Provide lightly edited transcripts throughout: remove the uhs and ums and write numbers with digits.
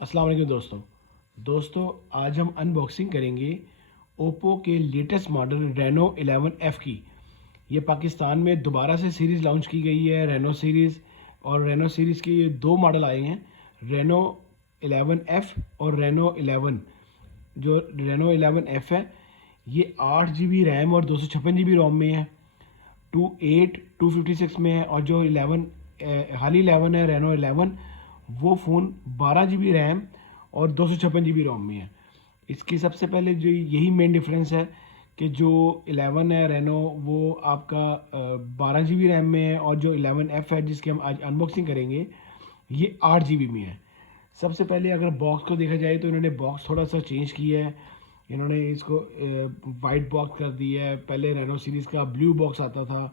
अस्सलाम वालेकुम दोस्तों आज हम अनबॉक्सिंग करेंगे ओप्पो के लेटेस्ट मॉडल रेनो 11F की। ये पाकिस्तान में दोबारा से सीरीज़ लॉन्च की गई है, रेनो सीरीज़। और रेनो सीरीज़ के ये दो मॉडल आए हैं, रेनो 11F और रेनो 11। जो रेनो 11F है ये 8 GB रैम और 256 GB रोम में है, 256 में है। और जो 11 हाल ही 11 है, रेनो 11, वो फ़ोन 12 GB रैम और 256 GB रोम में है। इसकी सबसे पहले जो यही मेन डिफरेंस है कि जो 11 है रेनो वो आपका 12 GB रैम में है, और जो 11F है जिसकी हम आज अनबॉक्सिंग करेंगे ये 8 GB में है। सबसे पहले अगर बॉक्स को देखा जाए तो इन्होंने बॉक्स थोड़ा सा चेंज किया है। इन्होंने इसको वाइट बॉक्स कर दिया है। पहले रेनो सीरीज़ का ब्लू बॉक्स आता था,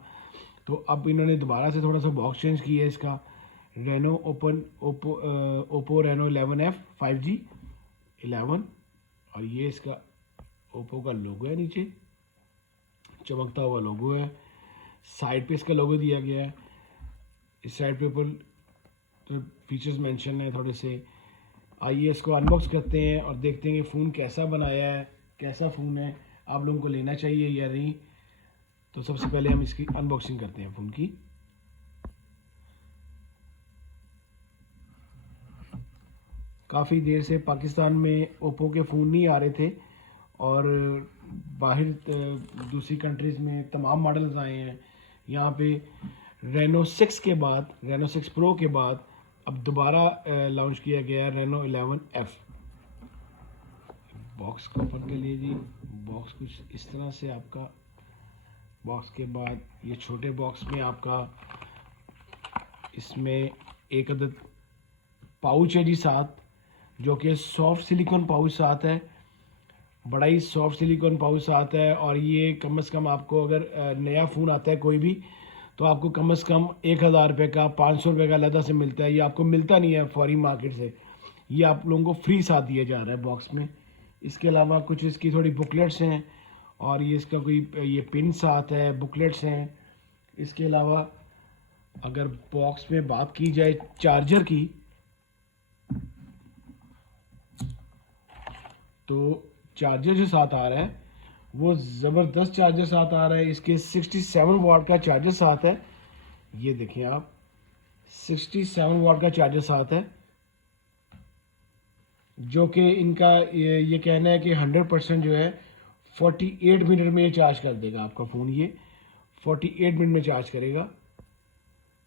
तो अब इन्होंने दोबारा से थोड़ा सा बॉक्स चेंज किया है इसका। Reno Oppo Reno 11F 5G 11, और ये इसका ओप्पो का लोगो है, नीचे चमकता हुआ लोगो है। साइड पे इसका लोगो दिया गया है। इस साइड पे ऊपर तो फीचर्स मेंशन है थोड़े से। आइए इसको अनबॉक्स करते हैं और देखते हैं कि फ़ोन कैसा बनाया है, कैसा फ़ोन है, आप लोगों को लेना चाहिए या नहीं। तो सबसे पहले हम इसकी अनबॉक्सिंग करते हैं फ़ोन की। काफ़ी देर से पाकिस्तान में ओप्पो के फ़ोन नहीं आ रहे थे, और बाहर दूसरी कंट्रीज़ में तमाम मॉडल्स आए हैं। यहाँ पे रेनो 6 के बाद, रेनो 6 प्रो के बाद अब दोबारा लॉन्च किया गया है रेनो 11F। बॉक्स को ओपन कर लीजिए। बॉक्स कुछ इस तरह से आपका, बॉक्स के बाद ये छोटे बॉक्स में आपका इसमें एक अदद पाउच है जी साथ, जो कि सॉफ्ट सिलिकॉन पाउच साथ है। बड़ा ही सॉफ्ट सिलिकॉन पाउच साथ है। और ये कम से कम आपको अगर नया फ़ोन आता है कोई भी, तो आपको कम से कम 1000 रुपये का, 500 रुपये का अलग से मिलता है। ये आपको मिलता नहीं है फॉरेन मार्केट से। ये आप लोगों को फ्री साथ दिया जा रहा है बॉक्स में। इसके अलावा कुछ इसकी थोड़ी बुकलेट्स हैं, और ये इसका कोई ये पिन साथ है, बुकलेट्स हैं। इसके अलावा अगर बॉक्स में बात की जाए चार्जर की, तो चार्जर जो साथ आ रहा है वो ज़बरदस्त चार्जर साथ आ रहा है। इसके 67 वाट का चार्जर साथ है। ये देखें आप, 67 वाट का चार्जर साथ है, जो कि इनका ये कहना है कि 100% जो है 48 मिनट में ये चार्ज कर देगा आपका फ़ोन। ये 48 मिनट में चार्ज करेगा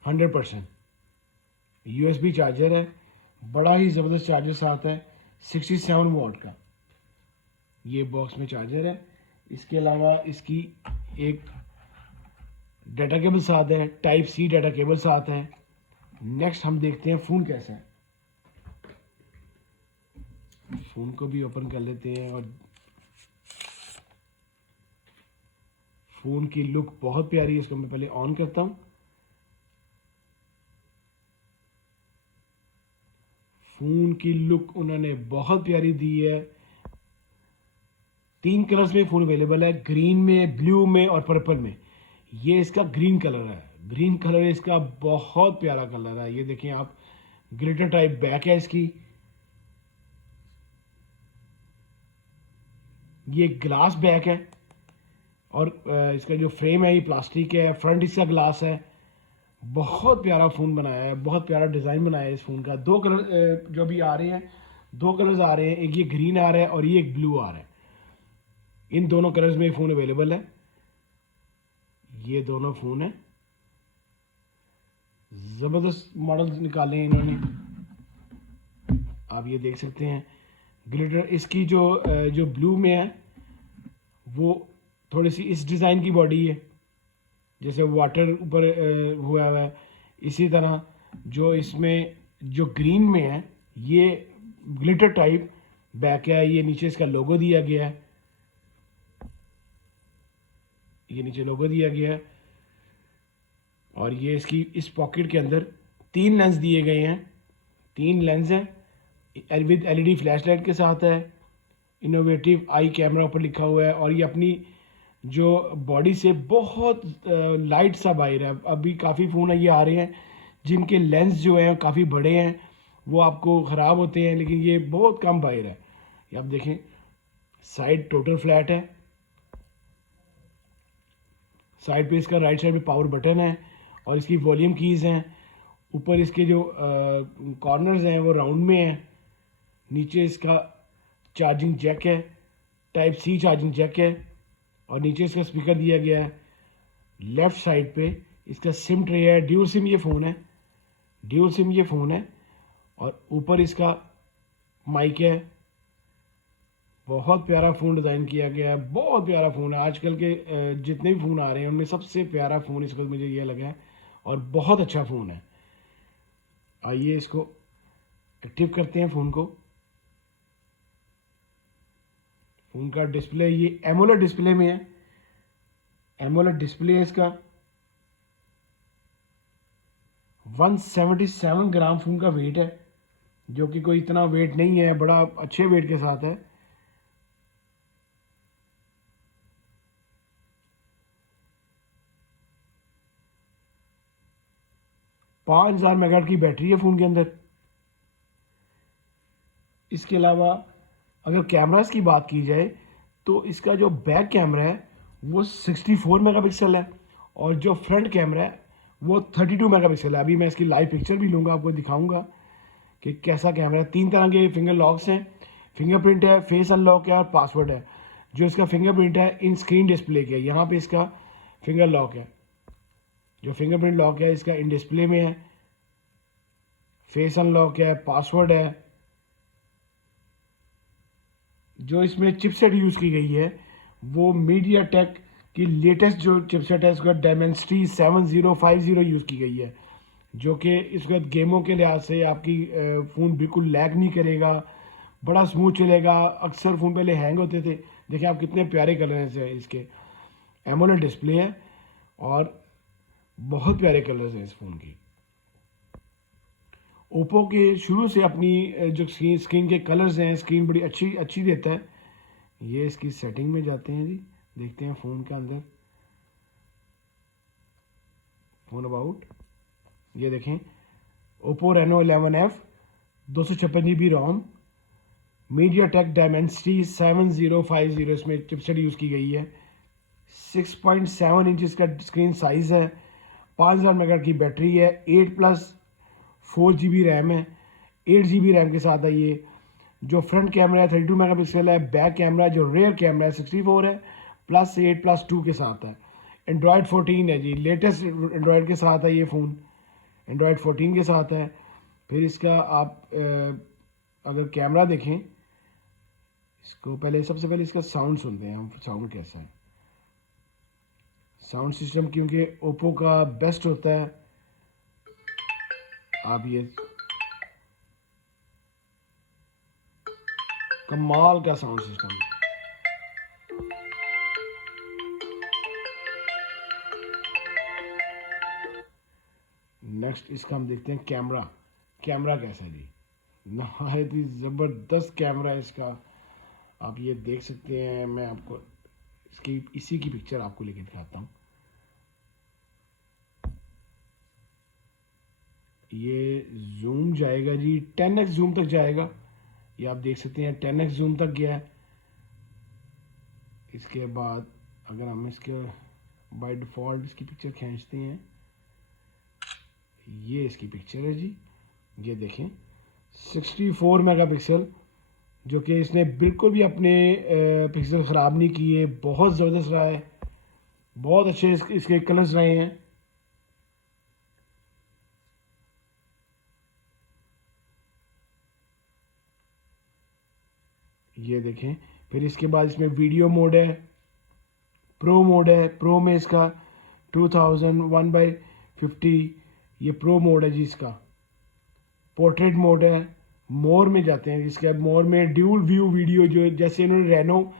100%। USB चार्जर है, बड़ा ही ज़बरदस्त चार्जर साथ है, 67 वाट का ये बॉक्स में चार्जर है। इसके अलावा इसकी एक डाटा केबल साथ है, टाइप C डाटा केबल साथ है। नेक्स्ट हम देखते हैं फ़ोन कैसा है। फ़ोन को भी ओपन कर लेते हैं, और फ़ोन की लुक बहुत प्यारी है। इसको मैं पहले ऑन करता हूँ। फ़ोन की लुक उन्होंने बहुत प्यारी दी है। 3 कलर्स में फ़ोन अवेलेबल है, ग्रीन में, ब्लू में और पर्पल में। ये इसका ग्रीन कलर है, ग्रीन कलर इसका बहुत प्यारा कलर है। ये देखें आप, ग्लिटर टाइप बैक है इसकी। ये ग्लास बैक है, और इसका जो फ्रेम है ये प्लास्टिक है, फ्रंट इसका ग्लास है। बहुत प्यारा फ़ोन बनाया है, बहुत प्यारा डिज़ाइन बनाया है इस फ़ोन का। दो कलर जो भी आ रहे हैं, दो कलर्स आ रहे हैं, एक ये ग्रीन आ रहा है और ये एक ब्लू आ रहा है। इन दोनों कलर्स में फ़ोन अवेलेबल है। ये दोनों फ़ोन है, ज़बरदस्त मॉडल निकाले हैं इन्होंने, आप ये देख सकते हैं। ग्लिटर इसकी जो ब्लू में है वो थोड़ी सी इस डिज़ाइन की बॉडी है, जैसे वाटर ऊपर हुआ है। इसी तरह जो इसमें जो ग्रीन में है ये ग्लिटर टाइप बैक है। ये नीचे इसका लोगो दिया गया है, ये नीचे लोगो दिया गया है। और ये इसकी इस पॉकेट के अंदर 3 लेंस दिए गए हैं, 3 लेंस हैं विद LED फ्लैश लाइट के साथ है। इनोवेटिव आई कैमरा ऊपर लिखा हुआ है, और ये अपनी जो बॉडी से बहुत लाइट सा बाहर है। अभी काफ़ी फ़ोन ये आ रहे हैं जिनके लेंस जो हैं काफ़ी बड़े हैं, वो आपको ख़राब होते हैं, लेकिन ये बहुत कम बाहर है। ये आप देखें, साइड टोटल फ्लैट है, साइड पे इसका राइट साइड पे पावर बटन है और इसकी वॉल्यूम कीज़ हैं। ऊपर इसके जो कॉर्नर्स हैं वो राउंड में हैं। नीचे इसका चार्जिंग जैक है, टाइप सी चार्जिंग जैक है, और नीचे इसका स्पीकर दिया गया है। लेफ़्ट साइड पे इसका सिम ट्रे है, ड्यूल सिम ये फ़ोन है, ड्यूल सिम ये फ़ोन है। और ऊपर इसका माइक है। बहुत प्यारा फ़ोन डिज़ाइन किया गया है, बहुत प्यारा फ़ोन है। आजकल के जितने भी फ़ोन आ रहे हैं उनमें सबसे प्यारा फ़ोन इस वक्त मुझे ये लगा है, और बहुत अच्छा फ़ोन है। आइए इसको एक्टिव करते हैं फ़ोन को। फ़ोन का डिस्प्ले ये एमोलेड डिस्प्ले में है, एमोलेड डिस्प्ले है इसका। 177 ग्राम फ़ोन का वेट है, जो कि कोई इतना वेट नहीं है, बड़ा अच्छे वेट के साथ है। पाँच 5000 मेगाहर्ट्ज़ की बैटरी है फ़ोन के अंदर। इसके अलावा अगर कैमरास की बात की जाए तो इसका जो बैक कैमरा है वो 64 मेगापिक्सल है, और जो फ्रंट कैमरा है वो 32 मेगापिक्सल है। अभी मैं इसकी लाइव पिक्चर भी लूँगा, आपको दिखाऊंगा कि कैसा कैमरा है। 3 तरह के फिंगर लॉक्स हैं, फिंगरप्रिंट है, फेस अनलॉक है और पासवर्ड है। जो इसका फिंगरप्रिंट है इन स्क्रीन डिस्प्ले के, यहाँ पे इसका फिंगर लॉक है। जो फिंगरप्रिंट लॉक है इसका इन डिस्प्ले में है, फेस अनलॉक है, पासवर्ड है। जो इसमें चिपसेट यूज़ की गई है वो मीडिया टेक की लेटेस्ट जो चिपसेट है उसका डायमेंसिटी 7050 यूज़ की गई है, जो कि इस वक्त गेमों के लिहाज से आपकी फ़ोन बिल्कुल लैग नहीं करेगा, बड़ा स्मूथ चलेगा। अक्सर फ़ोन पहले हैंग होते थे। देखिए आप कितने प्यारे कलर्स हैं इसके, एमोलेड डिस्प्ले है और बहुत प्यारे कलर्स हैं इस फ़ोन की। ओप्पो के शुरू से अपनी जो स्क्रीन के कलर्स हैं, स्क्रीन बड़ी अच्छी अच्छी देता है। ये इसकी सेटिंग में जाते हैं जी, देखते हैं फ़ोन के अंदर फ़ोन अबाउट। ये देखें ओप्पो रेनो 11F 256 GB रोम, मीडिया टेक डायमेंसिटी 7050 इसमें चिपसेट यूज़ की गई है। 6.7 इंच का स्क्रीन साइज़ है, 5000 मेगा की बैटरी है, 8+4 GB रैम है, 8 GB रैम के साथ है ये। जो फ्रंट कैमरा है 32 मेगापिक्सल है, बैक कैमरा जो रेयर कैमरा है 64 है, +8+2 के साथ है। एंड्रॉयड 14 है जी, लेटेस्ट एंड्रॉयड के साथ है ये फ़ोन, एंड्रॉयड 14 के साथ है। फिर इसका आप अगर कैमरा देखें, इसको पहले सबसे पहले इसका साउंड सुनते हैं हम, साउंड कैसा है। साउंड सिस्टम क्योंकि ओप्पो का बेस्ट होता है। आप ये कमाल का साउंड सिस्टम। नेक्स्ट इसका हम देखते हैं कैमरा, कैमरा कैसा है जी। नहायत ही ज़बरदस्त कैमरा है इसका, आप ये देख सकते हैं। मैं आपको इसकी इसी की पिक्चर आपको लेके दिखाता हूँ। ये जूम जाएगा जी, 10x जूम तक जाएगा, ये आप देख सकते हैं 10x जूम तक गया है। इसके बाद अगर हम इसके बाय डिफ़ॉल्ट इसकी पिक्चर खींचते हैं, ये इसकी पिक्चर है जी। ये देखें 64 मेगापिक्सल, जो कि इसने बिल्कुल भी अपने पिक्सल ख़राब नहीं किए, बहुत ज़बरदस्त रहा है, बहुत अच्छे इसके कलर्स रहे हैं। ये देखें। फिर इसके बाद इसमें वीडियो मोड है, प्रो मोड है, प्रो में इसका 2001/50 ये प्रो मोड है जी इसका। पोर्ट्रेट मोड है, मोर में जाते हैं जिसके अब मोर में ड्यूल व्यू वीडियो, जो जैसे इन्होंने रेनो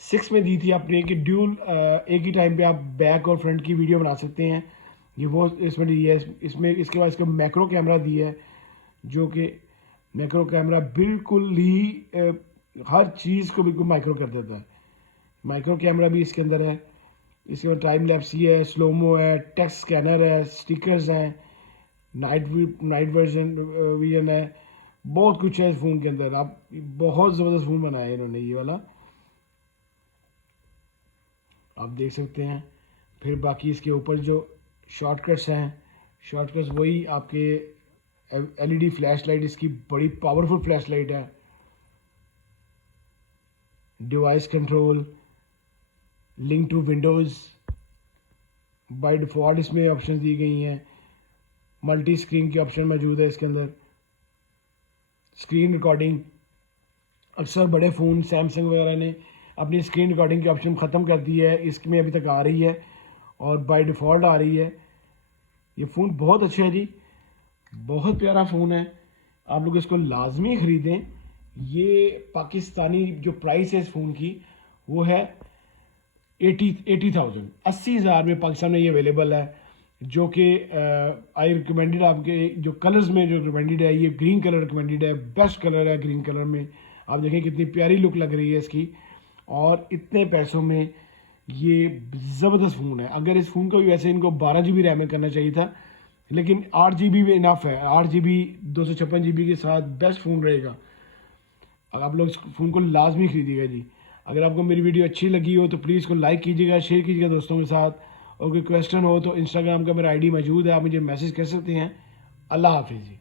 6 में दी थी अपने कि ड्यूल एक ही टाइम पे आप बैक और फ्रंट की वीडियो बना सकते हैं, ये वो इसमें दी है। इसमें इसके बाद इसका मैक्रो कैमरा दी है, जो कि मैक्रो कैमरा बिल्कुल ही हर चीज़ को बिल्कुल माइक्रो कर देता है। माइक्रो कैमरा भी इसके अंदर है। इसके बाद टाइम लैप्स है, स्लोमो है, टेक्स्ट स्कैनर है, स्टिकर्स हैं, नाइट वर्जन विजन है, बहुत कुछ है इस फ़ोन के अंदर। आप बहुत ज़बरदस्त फ़ोन बनाया है इन्होंने ये वाला, आप देख सकते हैं। फिर बाकी इसके ऊपर जो शॉर्टकट्स हैं, शॉर्टकट्स वही आपके एलईडी फ्लैश लाइट, इसकी बड़ी पावरफुल फ्लैश लाइट है। Device control, link to Windows, by default इसमें ऑप्शन दी गई हैं। मल्टी स्क्रीन की ऑप्शन मौजूद है इसके अंदर। स्क्रीन रिकॉर्डिंग, अक्सर बड़े फ़ोन सैमसंग वगैरह ने अपनी स्क्रीन रिकॉर्डिंग की ऑप्शन ख़त्म कर दी है, इसमें अभी तक आ रही है और बाय डिफ़ॉल्ट आ रही है। ये फ़ोन बहुत अच्छा है जी, बहुत प्यारा फ़ोन है, आप लोग इसको लाजमी ख़रीदें। ये पाकिस्तानी जो प्राइस है इस फ़ोन की वो है 80,000, 80,000 में पाकिस्तान में ये अवेलेबल है। जो कि आई रिकमेंडेड, आपके जो कलर्स में जो रिकमेंडेड है, ये ग्रीन कलर रिकमेंडेड है, बेस्ट कलर है ग्रीन कलर में। आप देखें कितनी प्यारी लुक लग रही है इसकी, और इतने पैसों में ये ज़बरदस्त फ़ोन है। अगर इस फ़ोन को भी वैसे इनको 12 GB रैम में करना चाहिए था, लेकिन 8 GB भी इनफ है। 8 GB 256 GB के साथ बेस्ट फ़ोन रहेगा। अब आप लोग इस फ़ोन को लाजमी खरीदिएगा जी। अगर आपको मेरी वीडियो अच्छी लगी हो तो प्लीज़ इसको लाइक कीजिएगा, शेयर कीजिएगा दोस्तों के साथ, और कोई क्वेश्चन हो तो इंस्टाग्राम का मेरा आईडी मौजूद है, आप मुझे मैसेज कर सकते हैं। अल्लाह हाफिज़ जी।